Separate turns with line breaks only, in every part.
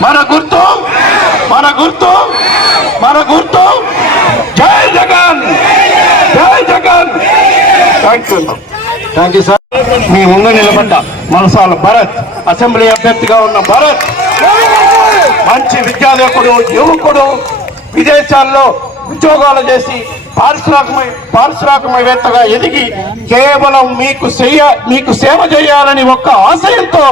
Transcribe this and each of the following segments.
మన గుర్తు మన గుర్తు మన గుర్తు. జై జగన్! జై Jagan! Thank you thank you sir మీ ముందు నిలబడ్డ మనసాల భరత్ అసెంబ్లీ అభ్యర్థిగా ఉన్న భరత్ మంచి విద్యార్థకుడు యువకుడు విదేశాల్లో ఉద్యోగాలు చేసి పారిశ్రామిక పారిశ్రామికవేత్తగా ఎదిగి కేవలం మీకు చేయ మీకు సేవ చేయాలని ఒక్క ఆశయంతో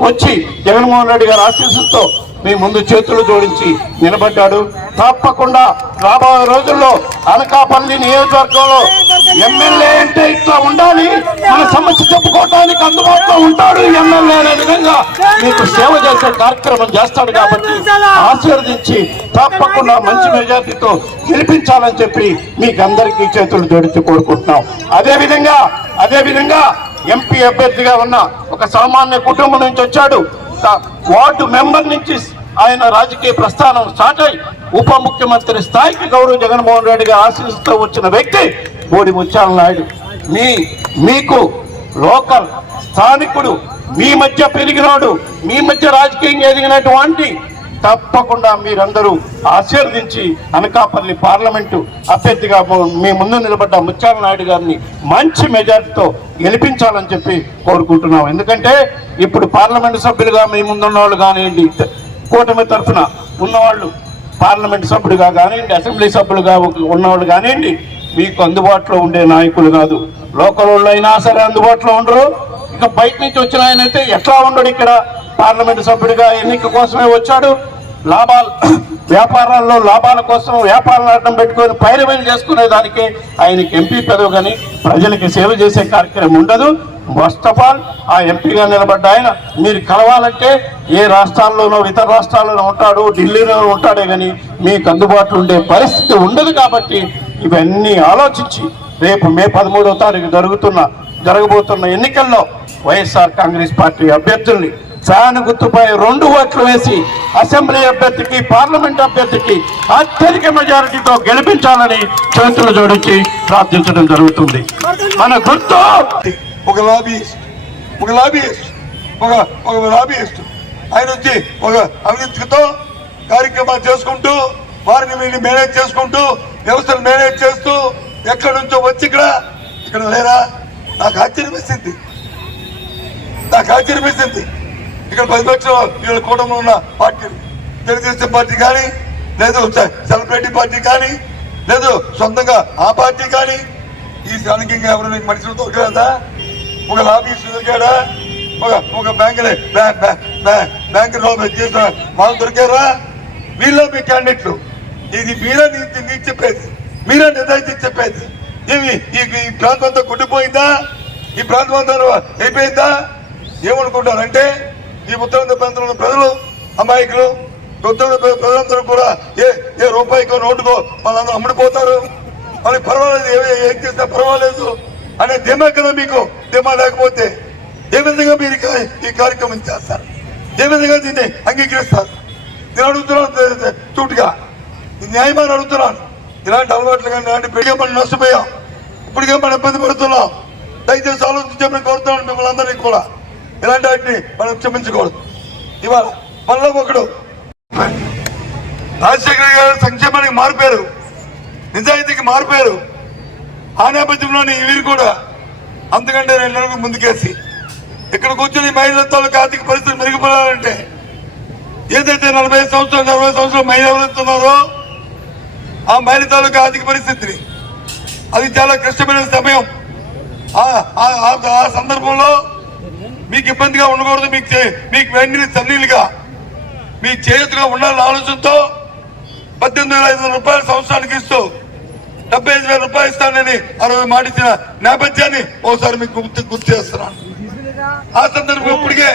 వచ్చి జగన్మోహన్ రెడ్డి గారు ఆశీస్సుతో మీ ముందు చేతులు జోడించి నిలబడ్డాడు. తప్పకుండా రాబోయే రోజుల్లో అనకాపల్లి నియోజకవర్గంలో ఎమ్మెల్యే అంటే ఇట్లా ఉండాలి. మన సమస్య చెప్పుకోవడానికి అందుబాటులో ఉంటాడు ఎమ్మెల్యే అనే విధంగా మీకు సేవ చేసే కార్యక్రమం చేస్తాడు కాబట్టి ఆశీర్వదించి తప్పకుండా మంచి మెజార్టీతో గెలిపించాలని చెప్పి మీకు అందరికీ చేతులు జోడించి కోరుకుంటున్నాం. అదే విధంగా అదే విధంగా ఎంపీ అభ్యర్థిగా ఉన్న ఒక సామాన్య కుటుంబం నుంచి వచ్చాడు. యొక్క వార్డు మెంబర్ నుంచి ఆయన రాజకీయ ప్రస్థానం స్టార్ట్ అయి ఉప ముఖ్యమంత్రి స్థాయికి గౌరవ జగన్మోహన్ రెడ్డి గారు ఆశీస్సుతో వచ్చిన వ్యక్తి కోడి ముత్యాల నాయుడు. మీ మీకు లోకల్ స్థానికుడు మీ మధ్య పెరిగినోడు మీ మధ్య రాజకీయంగా ఎదిగినటువంటి తప్పకుండా మీరందరూ ఆశీర్వదించి అనకాపల్లి పార్లమెంటు అభ్యర్థిగా మీ ముందు నిలబడ్డ ముత్యాల నాయుడు గారిని మంచి మెజార్టీతో గెలిపించాలని చెప్పి కోరుకుంటున్నాం. ఎందుకంటే ఇప్పుడు పార్లమెంటు సభ్యులుగా మీ ముందున్న వాళ్ళు కానివ్వండి కూటమి తరఫున ఉన్నవాళ్ళు పార్లమెంట్ సభ్యుడిగా కానివ్వండి అసెంబ్లీ సభ్యులుగా ఉన్నవాళ్ళు కానివ్వండి మీకు అందుబాటులో ఉండే నాయకులు కాదు. లోకల్ వాళ్ళు అయినా సరే అందుబాటులో ఉండరు. ఇక బయట నుంచి వచ్చిన ఆయన అయితే ఎట్లా ఉండడు ఇక్కడ? పార్లమెంట్ సభ్యుడిగా ఎన్నిక కోసమే వచ్చాడు. లాభాలు వ్యాపారాల్లో లాభాల కోసం వ్యాపారాలు అడ్డం పెట్టుకొని పైరవేలు చేసుకునే దానికి ఆయనకి ఎంపీ పదవి కానీ ప్రజలకి సేవ చేసే కార్యక్రమం ఉండదు. ఫస్ట్ ఆఫ్ ఆల్ ఆ ఎంపీగా నిలబడ్డ ఆయన మీరు కలవాలంటే ఏ రాష్ట్రాల్లోనో ఇతర రాష్ట్రాల్లోనో ఉంటాడు ఢిల్లీలో ఉంటాడే కానీ మీకు అందుబాటులో ఉండే పరిస్థితి ఉండదు కాబట్టి ఇవన్నీ ఆలోచించి రేపు మే పదమూడవ తారీఖు జరుగుతున్న జరగబోతున్న ఎన్నికల్లో వైఎస్ఆర్ కాంగ్రెస్ పార్టీ అభ్యర్థుల్ని ఫ్యాన్ గుర్తుపై రెండు ఓట్లు వేసి అసెంబ్లీ అభ్యర్థికి పార్లమెంట్ అభ్యర్థికి అత్యధిక మెజారిటీతో గెలిపించాలని చేతులు జోడించి ప్రార్థించడం జరుగుతుంది. మన గుర్తు!
ఒక లాబీయిస్ట్ ఒక లాబీయిస్ట్ ఒక ఒక లాబీయిస్ట్ ఆయన వచ్చి ఒక అవినీతితో కార్యక్రమాలు చేసుకుంటూ వారిని వీరిని మేనేజ్ చేసుకుంటూ వ్యవస్థను మేనేజ్ చేస్తూ ఎక్కడి నుంచో వచ్చి ఇక్కడ ఇక్కడ లేరా? నాకు ఆశ్చర్యమేసింది. నాకు ఆశ్చర్యమేసింది. ఇక్కడ ఇక్కడ ప్రతిపక్షం వీళ్ళ కూటమిలో ఉన్న పార్టీలు తెలుగుదేశం పార్టీ కానీ లేదు సెలబ్రిటీ పార్టీ కానీ లేదు సొంతంగా ఆ పార్టీ కానీ ఈ స్థానికంగా ఎవరు మనుషులు దొరకలేదా ఒక లాబీస్ దొరికాడా? ఒక ఒక బ్యాంకులే బ్యాంకు చేసిన వాళ్ళు దొరికారా? వీళ్ళు మీ క్యాండిడేట్లు. ఇది మీరే నీ- నీకు చెప్పేది. మీరే నిర్ణయించి చెప్పేది. ఇవి ఈ ప్రాంతం అంతా కొట్టిపోయిందా ఈ ప్రాంతం అంతా అయిపోయిందా? ఏమనుకుంటారంటే ఈ ఉత్తరాంధ్ర ప్రాంతంలో ఉన్న ప్రజలు అమాయకులు ఉత్తరాంధ్ర ప్రజలందరూ కూడా ఏ ఏ రూపాయికో నోటుకో వాళ్ళందరూ అమ్ముడిపోతారు. వాళ్ళకి పర్వాలేదు ఏం చేసినా పర్వాలేదు అనే ధీమా కదా మీకు ధీమా లేకపోతే ఏ విధంగా మీరు ఈ కార్యక్రమం చేస్తారు? ఏ విధంగా దీన్ని అంగీకరిస్తారు? నేను అడుగుతున్నాను తే- న్యాయమని అడుగుతున్నాను. ఇలాంటి అలవాట్లు కానీ ఇలాంటి పెరిగే మనం నష్టపోయాం. ఇప్పటికే మనం ఇబ్బంది పడుతున్నాం. దయచేసి ఆలోచించమని కోరుతున్నాను మిమ్మల్ని అందరినీ కూడా. ఇలాంటి వాటిని మనం క్షమించకూడదు. ఇవాళ మనలో ఒకడు రాజశేఖర గారు సంక్షేమానికి మారిపోయారు. నిజాయితీకి మారిపోయారు. ఆ నేపథ్యంలోని వీరు కూడా అంతకంటే రెండు నెలలకు ముందుకేసి ఇక్కడ కూర్చొని మహిళల తాలూకు ఆర్థిక పరిస్థితి మెరుగుపడాలంటే ఏదైతే నలభై సంవత్సరాలు నలభై సంవత్సరాలు మహిళ ఎవరుతున్నారో ఆ మహిళ తాలూకు ఆర్థిక పరిస్థితిని అది చాలా కష్టమైన సమయం. ఆ- ఆ సందర్భంలో మీకు ఇబ్బందిగా ఉండకూడదు మీకు మీకు వెంటనే తల్లిలుగా మీ చేతిగా ఉండాలన్న ఆలోచనతో పద్దెనిమిది వేల ఐదు వందల రూపాయల సంవత్సరానికి ఇస్తూ డెబ్బై ఐదు వేల రూపాయలు ఇస్తానని అరవై మాట ఇచ్చిన నేపథ్యాన్ని ఓసారి మీకు గుర్తు గుర్తు చేస్తున్నాను. ఆ సందర్భం ఇప్పటికే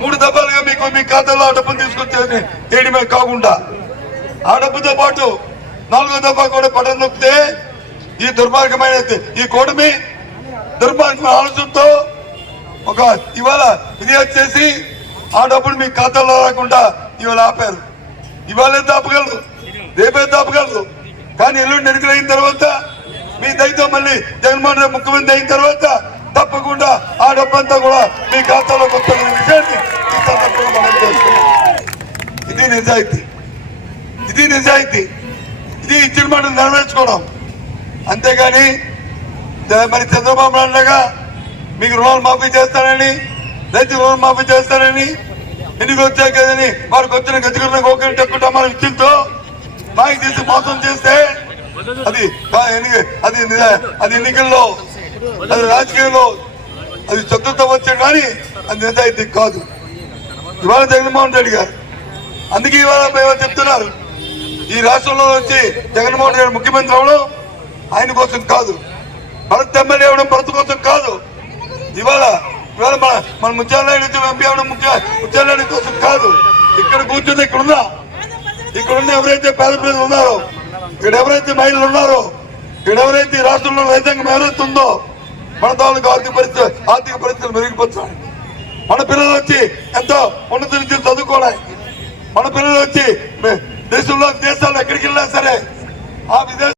మూడు దఫాలుగా మీకు మీ ఖాతాలో ఆ డబ్బులు తీసుకొచ్చేది ఏడిమే కాకుండా ఆ డబ్బుతో పాటు నాలుగో దఫా కూడా పట్టణ నొప్పితే ఈ దుర్మార్గమైన ఈ కూటమి దుర్మార్గమైన ఆలోచనతో ఒక ఇవాళ ఫిర్యాదు చేసి ఆ డబ్బులు మీ ఖాతాలో రాకుండా ఇవాళ ఆపారు. ఇవాళ దాపగలరు రేపే దాపగలరు కానీ ఎల్లుండి ఎన్నికలు అయిన తర్వాత మీ దయతో మళ్ళీ జగన్మోహన్ రెడ్డి ముఖ్యమంత్రి అయిన తర్వాత తప్పకుండా ఆ డబ్బంతా కూడా మీ ఖాతాలో కొత్త విషయాన్ని ఈ సందర్భంగా మనం ఇది నిజాయితీ. ఇది నిజాయితీ. ఇది ఇచ్చిన మాట నెరవేర్చుకోవడం. అంతేగాని మరి చంద్రబాబు నాయుడుగా మీకు రుణాలు మాఫీ చేస్తానని రైతు రుణాలు మాఫీ చేస్తానని ఎన్నికలు వచ్చాయి కదని వారికి వచ్చిన గతికరణ ఒకరి టెక్కు మనం ఇచ్చింతో మాకు చేసి మోసం చేస్తే అది అది అది ఎన్నికల్లో అది రాజకీయంలో అది చతుర్థం వచ్చే కానీ అది నిజాయితీ కాదు. ఇవాళ జగన్మోహన్ రెడ్డి గారు. అందుకే ఇవాళ చెప్తున్నారు. ఈ రాష్ట్రంలో వచ్చి జగన్మోహన్ రెడ్డి ముఖ్యమంత్రి అవడం ఆయన కోసం కాదు. భరత్ ఎమ్మెల్యే అవడం భరత్ కోసం కాదు. ఇవాళ ఇవాళ మన మన ముత్యాలనాయుడు వచ్చి ఎంపీ అవడం ముఖ్య ముత్యాలనాయుడు కోసం కాదు. ఇక్కడ కూర్చుంది ఇక్కడ ఉన్నా ఇక్కడ ఉన్న ఎవరైతే పేద ప్రజలు ఉన్నారో ఇక్కడ ఎవరైతే మహిళలు ఉన్నారో ఇక్కడ ఎవరైతే రాష్ట్రంలో రైతాంగం ఎవరైతే ఉందో మన తాలూకు ఆర్థిక పరిస్థితి ఆర్థిక పరిస్థితులు మెరుగుపరచాలి మన పిల్లలు వచ్చి ఎంతో ఉన్నత నుంచి చదువుకోవడానికి మన పిల్లలు వచ్చి దేశంలో దేశాల్లో ఎక్కడికి వెళ్ళినా సరే ఆ విదేశ